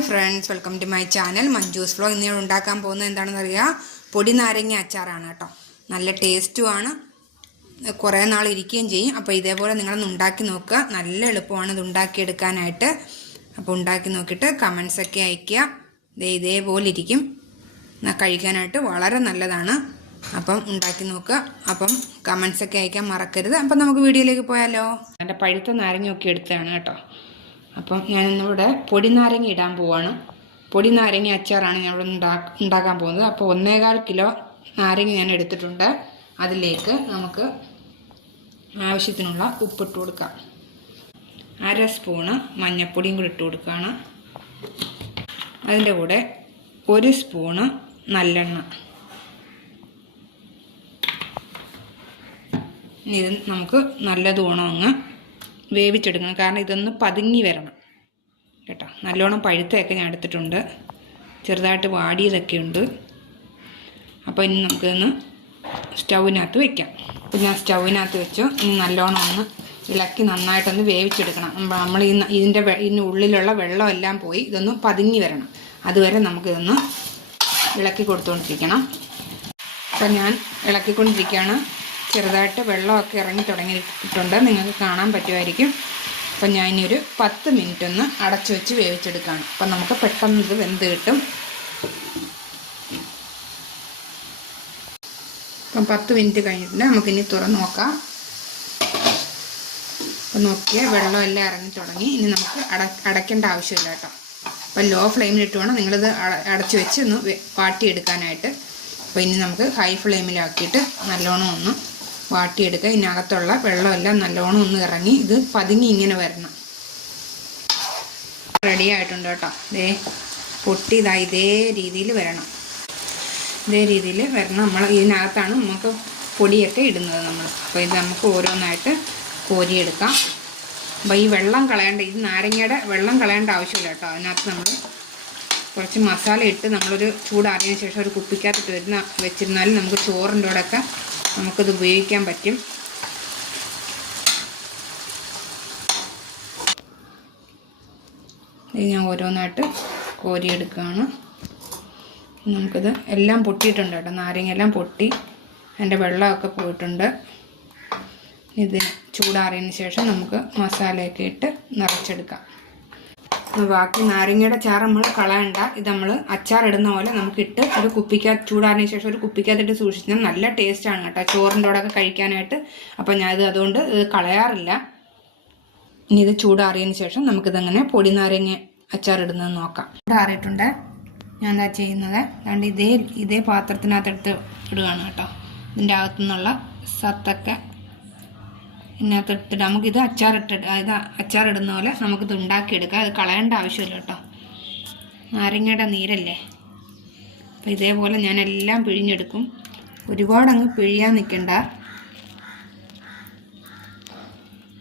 Hi friends welcome to my channel Manju's flow ഇന്ന് ഉണ്ടാക്കാൻ പോകുന്നത് എന്താണെന്ന് അറിയാം? പൊടി നാരങ്ങ അച്ചാറാണ് കേട്ടോ. നല്ല ടേസ്റ്റുമാണ് കുറേ നാൾ ഇരിക്കുകയും ചെയ്യും. അപ്പോൾ ഇതേപോലെ നിങ്ങളൊന്ന് ഉണ്ടാക്കി നോക്കുക. നല്ല എളുപ്പമാണ് ഇത് ഉണ്ടാക്കിയെടുക്കാനായിട്ട്. അപ്പോൾ ഉണ്ടാക്കി നോക്കിയിട്ട് കമൻസൊക്കെ അയയ്ക്കുക. ദേ ഇതേപോലെ ഇരിക്കും. കഴിക്കാനായിട്ട് വളരെ നല്ലതാണ്. അപ്പം ഉണ്ടാക്കി നോക്കുക. അപ്പം കമൻസൊക്കെ അയക്കാൻ മറക്കരുത്. അപ്പം നമുക്ക് വീഡിയോയിലേക്ക് പോയാലോ? എന്റെ പഴുത്ത നാരങ്ങയൊക്കെ എടുത്തതാണ് കേട്ടോ. അപ്പം ഞാനിന്നിവിടെ പൊടി നാരങ്ങ ഇടാൻ പോവാണ്. പൊടി നാരങ്ങ അച്ചാറാണ് ഞാൻ ഇവിടെ ഉണ്ടാക്കാൻ പോകുന്നത്. അപ്പോൾ ഒന്നേകാൽ കിലോ നാരങ്ങ ഞാൻ എടുത്തിട്ടുണ്ട്. അതിലേക്ക് നമുക്ക് ആവശ്യത്തിനുള്ള ഉപ്പിട്ട് കൊടുക്കാം. അര സ്പൂണ് മഞ്ഞൾപ്പൊടിയും കൂടി ഇട്ട് കൊടുക്കുകയാണ്. അതിന്റെ കൂടെ ഒരു സ്പൂണ് നല്ലെണ്ണ. ഇത് നമുക്ക് നല്ലതുണോ അങ്ങ് വേവിച്ചെടുക്കണം. കാരണം ഇതൊന്ന് പതുങ്ങി വരണം. കേട്ടോ? നല്ലോണം പഴുത്തയൊക്കെ ഞാൻ എടുത്തിട്ടുണ്ട്. ചെറുതായിട്ട് വാടിയതൊക്കെ ഉണ്ട് അപ്പോൾ ഇനി നമുക്കിതൊന്ന് സ്റ്റൗവിനകത്ത് വെക്കാം. അപ്പോൾ ഞാൻ സ്റ്റൗവിനകത്ത് വെച്ചു. ഇനി നല്ലോണം ഒന്ന് ഇളക്കി നന്നായിട്ടൊന്ന് വേവിച്ചെടുക്കണം. നമ്മ- നമ്മൾ ഈ ഇതിന്റെ ഇതിന്റെ ഉള്ളിലുള്ള വെള്ളമെല്ലാം പോയി ഇതൊന്ന് പതുങ്ങി വരണം. അതുവരെ നമുക്കിതൊന്ന് ഇളക്കി കൊടുത്തുകൊണ്ടിരിക്കണം അപ്പം ഞാൻ ഇളക്കിക്കൊണ്ടിരിക്കുകയാണ്. ചെറുതായിട്ട് വെള്ളമൊക്കെ ഇറങ്ങി തുടങ്ങിയിട്ടുണ്ട്. നിങ്ങൾക്ക് കാണാൻ പറ്റുമായിരിക്കും. അപ്പം ഒരു പത്ത് മിനിറ്റ് ഒന്ന് അടച്ചു വെച്ച് വേവിച്ചെടുക്കുകയാണ് അപ്പം നമുക്ക് പെട്ടെന്ന് ഇത് വെന്ത് കിട്ടും. അപ്പം പത്ത് മിനിറ്റ് കഴിഞ്ഞിട്ടുണ്ട് നമുക്കിനി തുറന്ന് നോക്കാം. അപ്പം നോക്കിയാൽ വെള്ളമെല്ലാം ഇറങ്ങി തുടങ്ങി. ഇനി നമുക്ക് അട അടയ്ക്കേണ്ട ആവശ്യമില്ല കേട്ടോ. അപ്പം ലോ ഫ്ലെയിമിലിട്ട് വേണം നിങ്ങളിത് അടച്ചു വെച്ച് ഒന്ന് വാട്ടിയെടുക്കാനായിട്ട്. അപ്പോൾ ഇനി നമുക്ക് ഹൈ ഫ്ലെയിമിലാക്കിയിട്ട് നല്ലോണം ഒന്ന് വാട്ടിയെടുക്കുക. ഇതിനകത്തുള്ള വെള്ളമെല്ലാം നല്ലോണം ഒന്ന് ഇറങ്ങി ഇത് പതുങ്ങി ഇങ്ങനെ വരണം. റെഡി ആയിട്ടുണ്ട് കേട്ടോ. ദേ പൊട്ടി ഇതാ ഇതേ രീതിയിൽ വരണം. ഇതേ രീതിയിൽ വരണം. നമ്മൾ ഇതിനകത്താണ് നമുക്ക് പൊടിയൊക്കെ ഇടുന്നത് നമ്മൾ അപ്പോൾ ഇത് നമുക്ക് ഓരോന്നായിട്ട് കോരിയെടുക്കാം. അപ്പോൾ ഈ വെള്ളം കളയേണ്ട ഇത് നാരങ്ങയുടെ വെള്ളം കളയേണ്ട ആവശ്യമില്ല കേട്ടോ. അതിനകത്ത് നമ്മൾ കുറച്ച് മസാല ഇട്ട് നമ്മളൊരു ചൂടാറിയതിന് ശേഷം ഒരു കുപ്പിക്കകത്തിട്ട് വരുന്ന വെച്ചിരുന്നാലും നമുക്ക് ചോറിന്റെ കൂടെയൊക്കെ നമുക്കത് ഉപയോഗിക്കാൻ പറ്റും. ഇത് ഞാൻ ഓരോന്നായിട്ട് കോരിയെടുക്കുകയാണ്. നമുക്കിത് എല്ലാം പൊട്ടിയിട്ടുണ്ട് കേട്ടോ. നാരങ്ങ എല്ലാം പൊട്ടി. അതിന്റെ വെള്ളമൊക്കെ പോയിട്ടുണ്ട്. ഇത് ചൂടാറിയതിന് ശേഷം നമുക്ക് മസാലയൊക്കെ ഇട്ട് നിറച്ചെടുക്കാം. ബാക്കി നാരങ്ങയുടെ ചാറ് നമ്മൾ കളയണ്ട. ഇത് നമ്മൾ അച്ചാറിടുന്ന പോലെ നമുക്കിട്ട് ഒരു കുപ്പിക്കകത്ത് ചൂടാറിന് ശേഷം ഒരു കുപ്പിക്കകത്തിട്ട് സൂക്ഷിച്ചാൽ നല്ല ടേസ്റ്റാണ് കേട്ടോ. ചോറിന്റെ കൂടെയൊക്കെ കഴിക്കാനായിട്ട്. അപ്പോൾ ഞാനിത് അതുകൊണ്ട് ഇത് കളയാറില്ല. ഇനി ഇത് ചൂടാറിയതിന് ശേഷം നമുക്കിതങ്ങനെ പൊടി നാരങ്ങ അച്ചാറിടുന്നത് നോക്കാം. ചൂടാറിയിട്ടുണ്ട്. ഞാൻ എന്താ ചെയ്യുന്നത്. അതുകൊണ്ട് ഇതേ ഇതേ പാത്രത്തിനകത്തെടുത്ത് ഇടുകയാണ് കേട്ടോ. ഇതിന്റെ അകത്തുനിന്നുള്ള സത്തൊക്കെ ഇതിനകത്ത് ഇട്ടിട്ട് നമുക്കിത് അച്ചാറിട്ടിട്ട് അതായത് അച്ചാറിടുന്ന പോലെ നമുക്കിത് ഉണ്ടാക്കിയെടുക്കാം. അത് കളയേണ്ട ആവശ്യമില്ല കേട്ടോ. നാരങ്ങയുടെ നീരല്ലേ? അപ്പോൾ ഇതേപോലെ ഞാൻ എല്ലാം പിഴിഞ്ഞെടുക്കും. ഒരുപാട് അങ്ങ് പിഴിയാൻ നിൽക്കണ്ട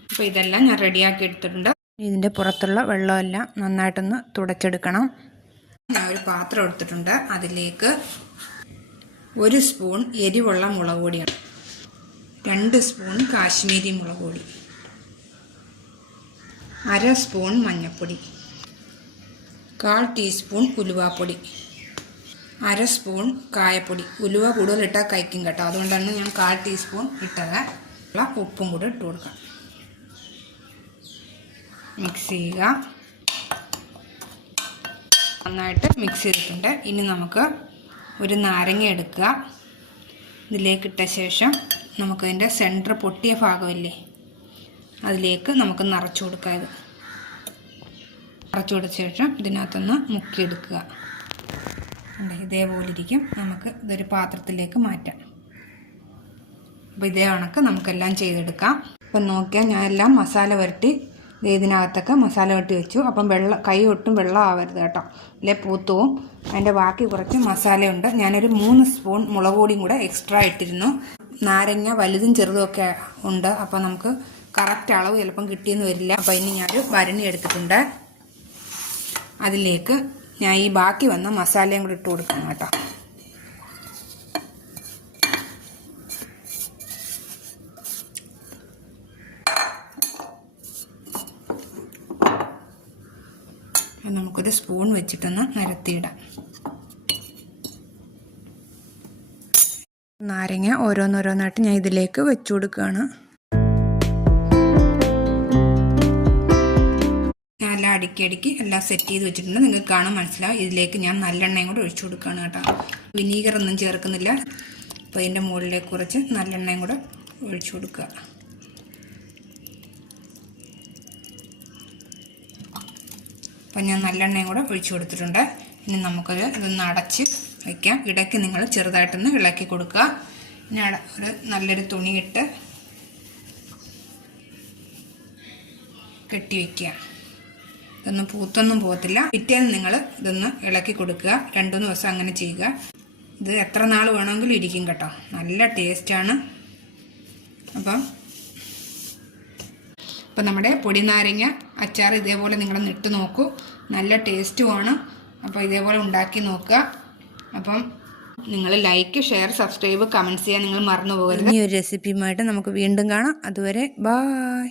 അപ്പോൾ ഇതെല്ലാം ഞാൻ റെഡിയാക്കി എടുത്തിട്ടുണ്ട്. ഇതിന്റെ പുറത്തുള്ള വെള്ളമെല്ലാം നന്നായിട്ടൊന്ന് തുടച്ചെടുക്കണം. ഞാൻ ഒരു പാത്രം എടുത്തിട്ടുണ്ട്. അതിലേക്ക് ഒരു സ്പൂൺ എരിവുള്ള മുളക് പൊടിയാണ്. രണ്ട് സ്പൂൺ കാശ്മീരി മുളക് പൊടി. അര സ്പൂൺ മഞ്ഞൾപ്പൊടി കാൽ ടീസ്പൂൺ ഉലുവാപ്പൊടി. അര സ്പൂൺ കായപ്പൊടി. ഉലുവ കൂടുതലിട്ടാൽ കഴിക്കും കേട്ടോ. അതുകൊണ്ടാണ് ഞാൻ കാൽ ടീസ്പൂൺ ഇട്ടത്. ഉള്ള ഉപ്പും കൂടെ ഇട്ട് കൊടുക്കാം. മിക്സ് ചെയ്യുക. നന്നായിട്ട് മിക്സ് ചെയ്തിട്ടുണ്ട്. ഇനി നമുക്ക് ഒരു നാരങ്ങ എടുക്കുക. ഇതിലേക്കിട്ട ശേഷം നമുക്കതിന്റെ സെന്റർ പൊട്ടിയ ഭാഗമില്ലേ? അതിലേക്ക് നമുക്ക് നിറച്ചു കൊടുക്കുക ഇത്. നിറച്ചു കൊടുത്ത ശേഷം ഇതിനകത്തൊന്ന് മുക്കിയെടുക്കുക. ഇതേപോലെ ഇരിക്കും. നമുക്ക് ഇതൊരു പാത്രത്തിലേക്ക് മാറ്റാം. അപ്പോൾ ഇതേ കണക്ക് നമുക്കെല്ലാം ചെയ്തെടുക്കാം. അപ്പം നോക്കിയാൽ ഞാനെല്ലാം മസാല വരട്ടി ഇതിനകത്തൊക്കെ മസാല വെട്ടി വെച്ചു. അപ്പം വെള്ളം കൈ ഒട്ടും വെള്ളം ആവരുത് കേട്ടോ. അല്ലെ പൂത്തവും. അതിന്റെ ബാക്കി കുറച്ച് മസാലയുണ്ട്. ഞാനൊരു മൂന്ന് സ്പൂൺ മുളക് കൂടെ എക്സ്ട്രാ ഇട്ടിരുന്നു. നാരങ്ങ വലുതും ചെറുതും ഒക്കെ ഉണ്ട്. അപ്പൊ നമുക്ക് കറക്റ്റ് അളവ് ചിലപ്പം കിട്ടിയെന്ന് വരില്ല. അപ്പോൾ ഇനി ഞാനൊരു ഭരണി എടുത്തിട്ടുണ്ട്. അതിലേക്ക് ഞാൻ ഈ ബാക്കി വന്ന മസാലയും കൂടി ഇട്ട് കൊടുക്കണം കേട്ടോ. നമുക്കൊരു സ്പൂൺ വെച്ചിട്ടൊന്ന് നിരത്തിയിടാം. നാരങ്ങ ഓരോന്നോരോന്നായിട്ട് ഞാൻ ഇതിലേക്ക് വെച്ചു കൊടുക്കുകയാണ്. ഞാൻ എല്ലാം അടുക്കി അടുക്കി എല്ലാം സെറ്റ് ചെയ്ത് വെച്ചിട്ടുണ്ട്. നിങ്ങൾക്ക് കാണാൻ മനസ്സിലാവും. ഇതിലേക്ക് ഞാൻ നല്ലെണ്ണയും കൂടെ ഒഴിച്ചു കൊടുക്കുകയാണ് കേട്ടോ. വിനീഗർ ഒന്നും ചേർക്കുന്നില്ല. അപ്പോൾ ഇതിന്റെ മുകളിലേക്ക് കുറച്ച് നല്ലെണ്ണയും കൂടെ ഒഴിച്ചു കൊടുക്കുക. അപ്പം ഞാൻ നല്ലെണ്ണയും കൂടെ ഒഴിച്ചു കൊടുത്തിട്ടുണ്ട്. ഇനി നമുക്കൊരു ഇതൊന്ന് അടച്ച് വയ്ക്കാം. ഇടയ്ക്ക് നിങ്ങൾ ചെറുതായിട്ടൊന്ന് ഇളക്കി കൊടുക്കുക. ഇനി ഒരു നല്ലൊരു തുണിയിട്ട് കെട്ടി വയ്ക്കുക. ഇതൊന്നും പൂത്തൊന്നും പോകത്തില്ല. പിറ്റേന്ന് നിങ്ങൾ ഇതൊന്ന് ഇളക്കി കൊടുക്കുക. രണ്ടു ദിവസം അങ്ങനെ ചെയ്യുക. ഇത് എത്ര നാൾ വേണമെങ്കിലും ഇരിക്കും കേട്ടോ. നല്ല ടേസ്റ്റാണ് അപ്പം അപ്പം നമ്മുടെ പൊടി നാരങ്ങ അച്ചാർ ഇതേപോലെ നിങ്ങളൊന്ന് ഇട്ട് നോക്കൂ. നല്ല ടേസ്റ്റുമാണ് അപ്പോൾ ഇതേപോലെ ഉണ്ടാക്കി നോക്കുക. അപ്പം നിങ്ങൾ ലൈക്ക് ഷെയർ സബ്സ്ക്രൈബ് കമന്റ്സ് ചെയ്യാൻ നിങ്ങൾ മറന്നു പോകരുത് ഈ ഒരു റെസിപ്പിയുമായിട്ട് നമുക്ക് വീണ്ടും കാണാം. അതുവരെ ബായ്